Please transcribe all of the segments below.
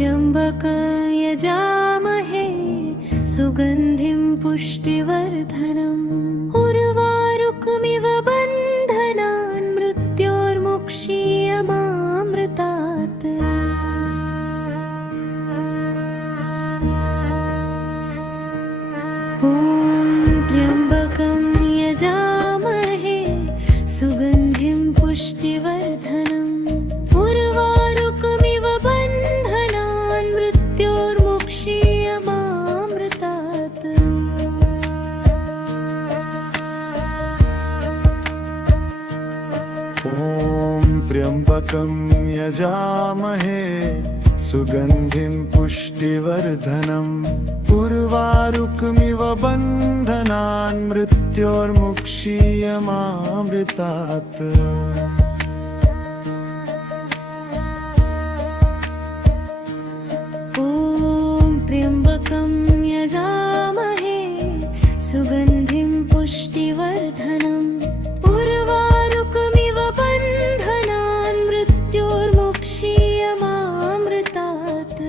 त्र्यम्बकं यजामहे सुगन्धिं पुष्टिवर्धनम् उर्वारुकमिव बन्धनान् मृत्योर्मुक्षीयमामृतात्। ॐ त्र्यम्बकं यजामहे सुगन्धिं पुष्टिवर्धनम् उर्वारुकमिव बन्धनान् मृत्योर्मुक्षीयमामृतात्। ॐ त्र्यम्बकं यजामहे सुगन्धिं पुष्टिवर्धनम् उर्वारुकमिव बन्धनान् मृत्योर्मुक्षीयमामृतात्। ॐ त्र्यम्बकं यजामहे सुगन्धिं पुष्टिवर्धनम् उर्वारुकमिव बन्धनान् मृत्योर्मुक्षीयमामृतात्।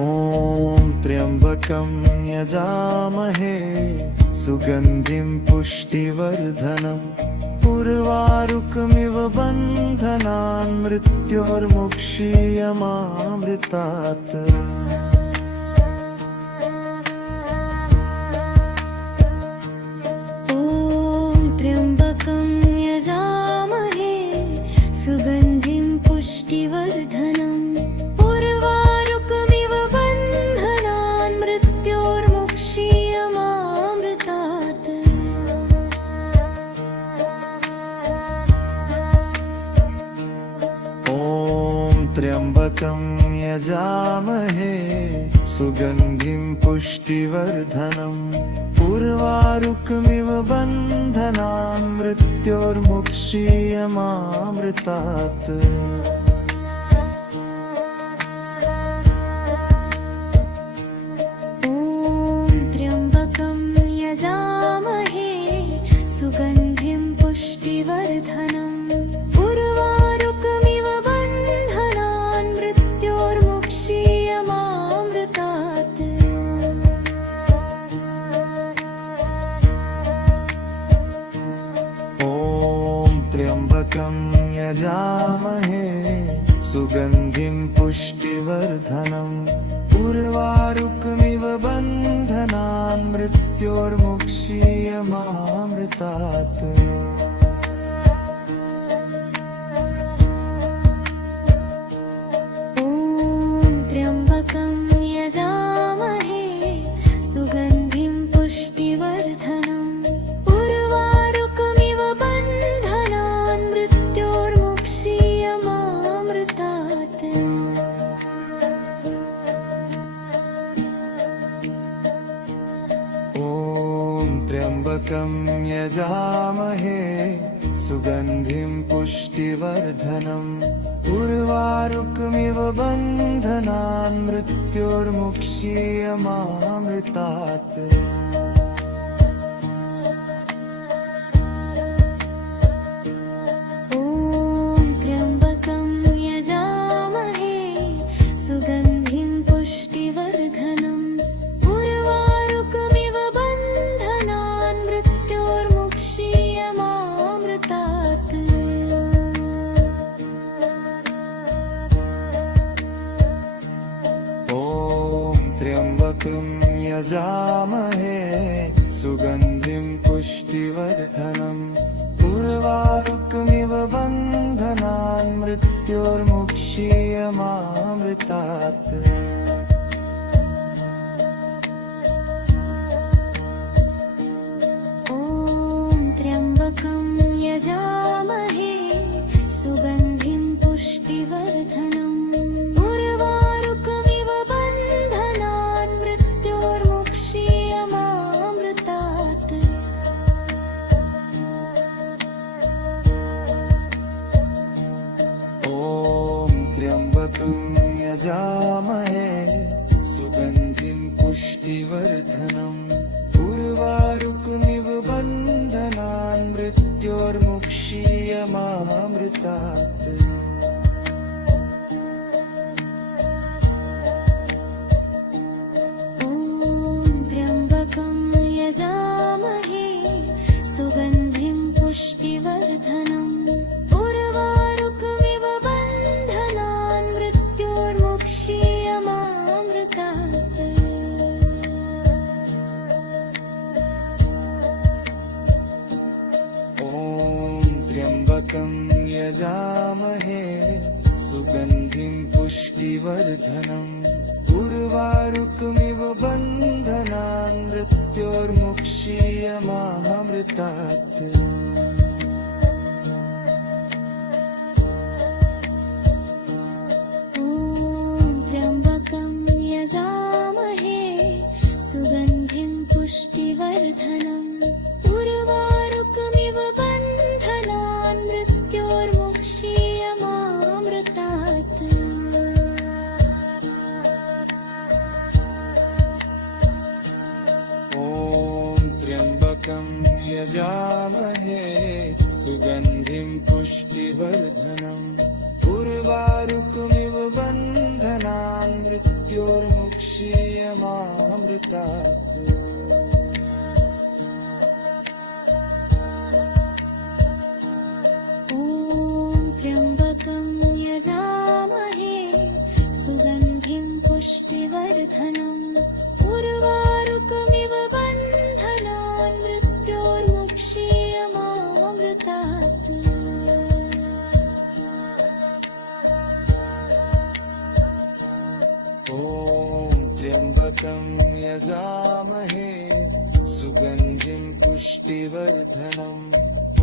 ॐ त्र्यम्बकं यजामहे सुगन्धिं पुष्टिवर्धनम् उर्वारुकमिव बन्धनान् मृत्योर्मुक्षीयमामृतात्। ॐ त्र्यम्बकं यजामहे सुगन्धिं पुष्टिवर्धनम् उर्वारुकमिव बन्धनान् मृत्योर्मुक्षीयमामृतात्। ॐ त्र्यम्बकं यजामहे सुगन्धिं पुष्टिवर्धनम् उर्वारुकमिव बन्धनान् मृत्योर्मुक्षीयमामृतात्। ॐ त्र्यम्बकं यजामहे सुगन्धिं पुष्टिवर्धनम् उर्वारुकमिव बन्धनान् मृत्योर्मुक्षीयमामृतात्। ॐ त्र्यम्बकं यजामहे सुगन्धिं पुष्टिवर्धनम् उर्वारुकमिव बन्धनान् मृत्योर्मुक्षीयमामृतात्। ॐ त्र्यम्बकं यजामहे सुगन्धिं पुष्टिवर्धनम् उर्वारुकमिव बन्धनान् मृत्योर्मुक्षीयमामृतात्। ॐ त्र्यम्बकं यजामहे सुगन्धिं पुष्टिवर्धनम् उर्वारुकमिव बन्धनान् मृत्योर्मुक्षीयमामृतात्। ॐ त्र्यम्बकं यजामहे सुगन्धिं पुष्टिवर्धनम् उर्वारुकमिव बन्धनान् मृत्योर्मुक्षीयमामृतात्। ॐ त्र्यम्बकं यजामहे सुगन्धिं पुष्टिवर्धनम् उर्वारुकमिव बन्धनान् मृत्योर्मुक्षीयमामृतात्। ॐ त्र्यम्बकं यजामहे सुगन्धिं पुष्टिवर्धनम् उर्वारुकमिव बन्धनान् मृत्योर्मुक्षीयमामृतात्। ॐ त्र्यम्बकं यजामहे सुगन्धिं पुष्टिवर्धनम् उर्वारुकमिव बन्धनान् मृत्योर्मुक्षीयमामृतात्। मामृतात् ॐ त्र्यम्बकं यजामहे सुगन्धिं पुष्टिवर्धनम् उर्वारुकमिव बन्धनान् मृत्योर्मुक्षीयमामृतात् ॐ त्र्यम्बकं यजामहे सुगन्धिं पुष्टिवर्धनम् उर्वारुकमिव बन्धनान् मृत्योर्मुक्षीयमामृतात् ॐ त्र्यम्बकं यजामहे सुगन्धिं पुष्टिवर्धनम् उर्वारुकमिव बन्धनान् मृत्योर्मुक्षीयमामृतात् ॐ त्र्यम्बकं यजामहे सुगन्धिं पुष्टिवर्धनम् उर्वारुकमिव बन्धनान् मृत्योर्मुक्षीयमामृतात् ॐ त्र्यम्बकं यजामहे सुगन्धिं पुष्टिवर्धनम् उर्वारुकमिव बन्धनान् मृत्योर्मुक्षीयमामृतात् ॐ त्र्यम्बकं यजामहे सुगन्धिं पुष्टिवर्धनम्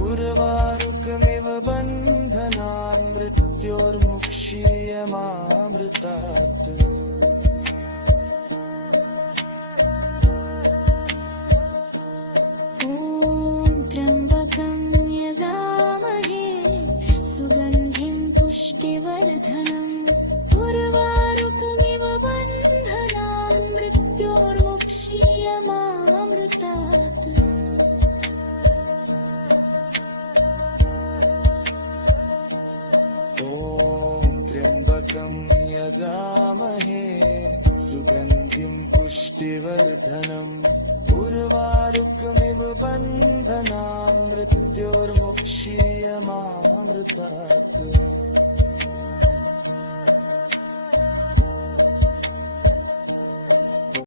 उर्वारुकमिव बन्धनान् मृत्योर्मुक्षीयमामृतात् ॐ त्र्यम्बकं यजामहे सुगन्धिं पुष्टिवर्धनम् उर्वारुकमिव बन्धनान् मृत्योर्मुक्षीयमामृतात् ॐ त्र्यम्बकं यजामहे सुगन्धिं पुष्टिवर्धनम् उर्वारुकमिव बन्धनान् मृत्योर्मुक्षीयमामृतात्